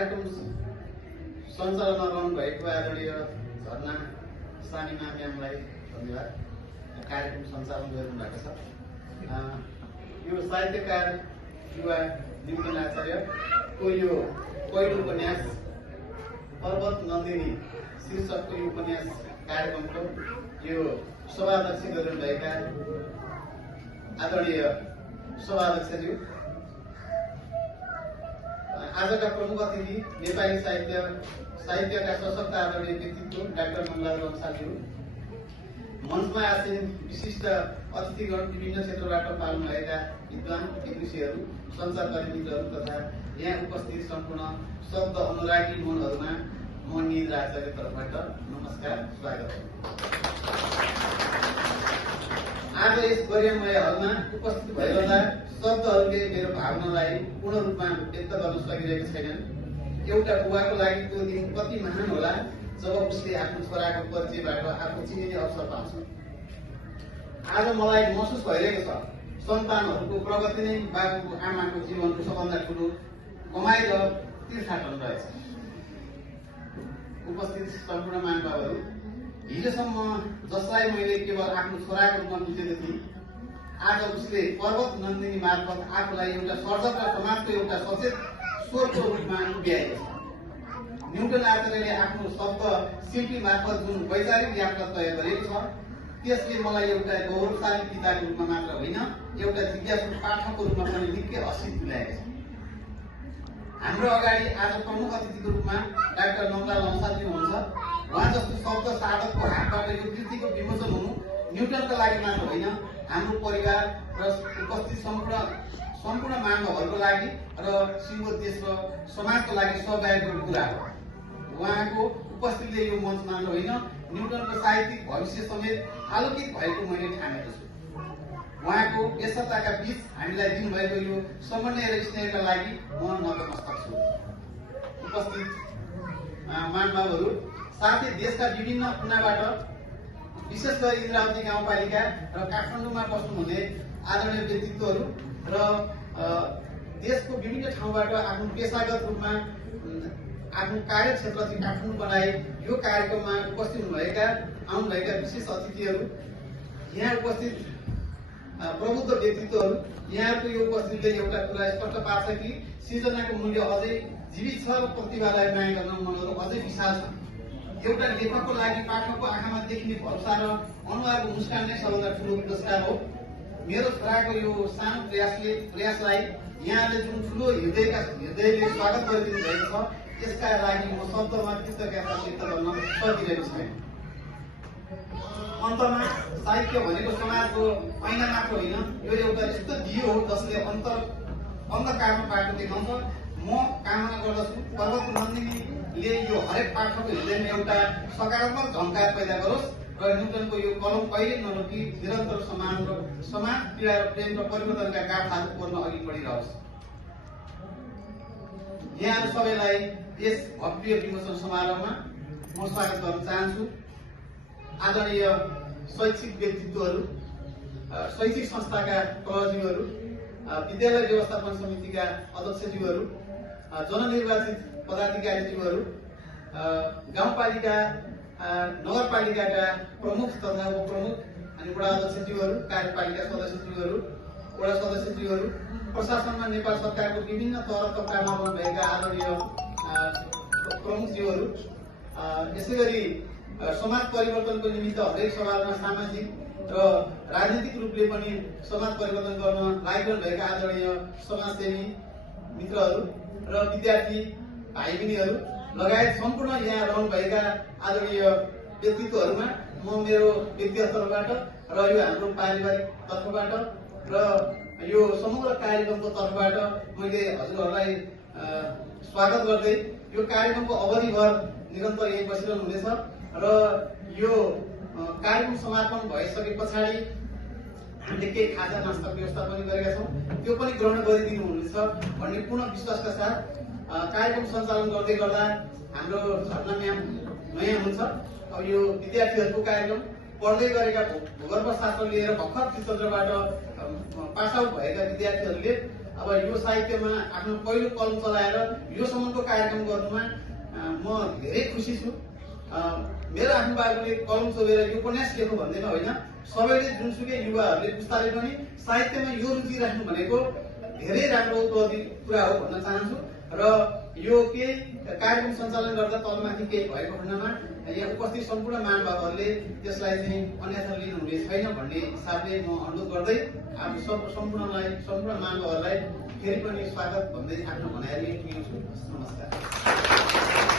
कार्यक्रम सञ्चालन गर्नु भएको आदरणीय झरना सानिमा म्यामलाई धन्यवाद। कार्यक्रम सञ्चालन गरिनु भएको छ। यो साहित्यकार युवा निपुण आचार्यको यो पहिलो उपन्यास पर्वत नन्दिनी शीर्षकको यो उपन्यास कार्यक्रमको यो सभाध्यक्ष गरिनुभएका आदरणीय सभाध्यक्षज्यू, आजका प्रमुख अतिथि नेपाली साहित्यका सशक्त आदरणीय व्यक्तित्व डाक्टर मङ्गलाजु अंसालज्यू, मञ्चमा आसीन विशिष्ट अतिथिगण, विभिन्न क्षेत्रबाट पाल्नुभएका विद्वान विदुषीहरू, सञ्चारकर्मी मित्रहरू तथा यहाँ उपस्थित सम्पूर्ण शब्द अनुरागी मनहरूमा म निन्द्र आचार्य तर्फबाट नमस्कार, स्वागत छ। आज यस गरिमामय हलमा उपस्थित भइरहँदा शब्दहरूले मेरो भावनालाई पूर्ण रूपमा व्यक्त गर्न सकिरहेको छैनन्। एउटा बुवाको लागि त्यो दिन कति महान होला जब उसले आफ्नो छोराको परिचयबाट आफू चिनिने अवसर पाउँछ। आज मलाई महसुस भइरहेको छ, सन्तानहरूको प्रगति नै बाबुको आमाको जीवनको सबभन्दा ठुलो कमाइ र तीर्थाटन रहेछ। उपस्थित सम्पूर्ण महानुभावहरू, हिजोसम्म जसलाई मैले केवल आफ्नो छोराको रूपमा बुझेको थिएँ, आज उसले पर्वत नन्दिनी मार्फत आफूलाई एउटा सर्जक र समाजको एउटा सचेत स्वरको रूपमा उभ्याएको छ। न्युटन आचार्यले आफ्नो शब्द शिल्पी मार्फत जुन वैचारिक यात्रा तय गरेको छ, त्यसले मलाई एउटा गौरवशाली पिताको रूपमा मात्र होइन, एउटा जिज्ञासु पाठकको रूपमा पनि निकै असित तुल्याएको छ। हाम्रो अगाडि आज प्रमुख अतिथिको रूपमा डाक्टर मङ्गलाजु अंसालज्यू हुनुहुन्छ। उहाँ जस्तो शब्द साधकको हातबाट यो कृतिको विमोचन हुनु न्युटनका लागि मात्र होइन, हाम्रो परिवार र उपस्थित सम्पूर्ण मानवहरूको लागि र सिङ्गो देश र समाजको लागि सौभाग्यको कुरा हो। उहाँको उपस्थितिले यो मञ्च मात्र होइन, न्युटनको साहित्यिक भविष्य समेत आलोकित भएको मैले ठानेको छु। उहाँको व्यस्तताका बीच हामीलाई दिनुभएको यो समन्वय र स्नेहका लागि म नतमस्तक छु। उपस्थित महानुभावहरू, साथै देशका विभिन्न कुनाबाट, विशेष गरी इन्द्रावती गाउँपालिका र काठमाडौँमा बस्नुहुने आदरणीय व्यक्तित्वहरू र देशको विभिन्न ठाउँबाट आफ्नो पेसागत रूपमा आफ्नो कार्यक्षेत्र चाहिँ काठमाडौँ बनाए यो कार्यक्रममा उपस्थित आउनुभएका विशेष अतिथिहरू, यहाँ उपस्थित प्रबुद्ध व्यक्तित्वहरू, यहाँको यो उपस्थितिले एउटा कुरा स्पष्ट पार्छ कि सृजनाको मूल्य अझै जीवित छ र प्रतिभालाई माया गर्न मनहरू अझै विशाल छ। एउटा लेखकको लागि पाठकको आँखामा देखिने भरोसा र अनुहारको मुस्कान नै सबभन्दा ठुलो पुरस्कार हो। मेरो छोराको यो सानो प्रयासलाई यहाँले जुन ठुलो हृदयले स्वागत गरिदिनु भएको छ, यसका लागि म शब्दमा कृतज्ञता व्यक्त गर्न सकिरहेको छैन। अन्तमा साहित्य भनेको समाजको ऐना मात्र होइन, यो एउटा यस्तो दियो हो जसले अन्धकारमा बाटो देखाउँछ। म कामना गर्दछु पर्वत नन्दिनीले यो हरेक पाठकको हृदयमा एउटा सकारात्मक झङ्कार पैदा गरोस् र न्युटनको यो कलम कहिले नरोकी निरन्तर समाज पीडा र प्रेम र परिवर्तनका गाथाहरू कोर्न अघि बढिरहोस्। यहाँहरू सबैलाई यस भव्य विमोचन समारोहमा म स्वागत गर्न चाहन्छु। आदरणीय शैक्षिक व्यक्तित्वहरू, शैक्षिक संस्थाका प्रहरीहरू, विद्यालय व्यवस्थापन समितिका अध्यक्षज्यूहरू, जननिर्वाचित पदाधिकारीज्यूहरू, गाउँपालिका नगरपालिकाका प्रमुख तथा उपप्रमुख अनि वडा अध्यक्षज्यूहरू, कार्यपालिका सदस्यज्यूहरू, वडा सदस्यज्यूहरू, प्रशासनमा नेपाल सरकारको विभिन्न तह तब्कामा रहनुभएका आदरणीय प्रमुखज्यूहरू, यसै गरी समाज परिवर्तनको निमित्त हरेक समाजमा सामाजिक र राजनीतिक रूपले पनि समाज परिवर्तन गर्न लागिरहनुभएका आदरणीय समाजसेवी मित्रहरू र विद्यार्थी भाइ बहिनीहरू लगायत सम्पूर्ण यहाँ रहनुभएका आदरणीय व्यक्तित्वहरूमा म मेरो व्यक्तिगत तर्फबाट र यो हाम्रो पारिवारिक तर्फबाट र यो समग्र कार्यक्रमको तर्फबाट मैले हजुरहरूलाई स्वागत गर्दै यो कार्यक्रमको अवधिभर निरन्तर यही बसिरहनु हुनेछ र यो कार्यक्रम समापन भइसके पछाडि हामीले केही खाजा नास्ताको व्यवस्था पनि गरेका छौँ, त्यो पनि ग्रहण गरिदिनु हुनेछ भन्ने पूर्ण विश्वासका साथ कार्यक्रम सञ्चालन गर्दै गर्दा हाम्रो झरना म्याम नयाँ हुन्छ। अब यो विद्यार्थीहरूको कार्यक्रम पढ्दै गरेका भूगर्भशास्त्र लिएर भर्खर त्रिचन्द्रबाट पास आउट भएका विद्यार्थीहरूले अब यो साहित्यमा आफ्नो पहिलो कलम चलाएर योसम्मको कार्यक्रम गर्नुमा म धेरै खुसी छु। मेरो आफ्नो बाबुले कलम चोरेर यो उपन्यास लेख्नु भन्दैन होइन, सबैले जुनसुकै युवाहरूले पुस्ताले पनि साहित्यमा यो रुचि राख्नु भनेको धेरै राम्रो उपलब्धि कुरा हो भन्न चाहन्छु। र यो के कार्यक्रम सञ्चालन गर्दा तलमाथि केही भएको खण्डमा यहाँ उपस्थित सम्पूर्ण महानुभावहरूले त्यसलाई चाहिँ अन्यथा लिनुहुने छैन भन्ने हिसाबले म अनुरोध गर्दै सम्पूर्ण महानुभावहरूलाई फेरि पनि स्वागत भन्दै आफ्नो भनाइले टुङ्ग्याउँछु। नमस्कार।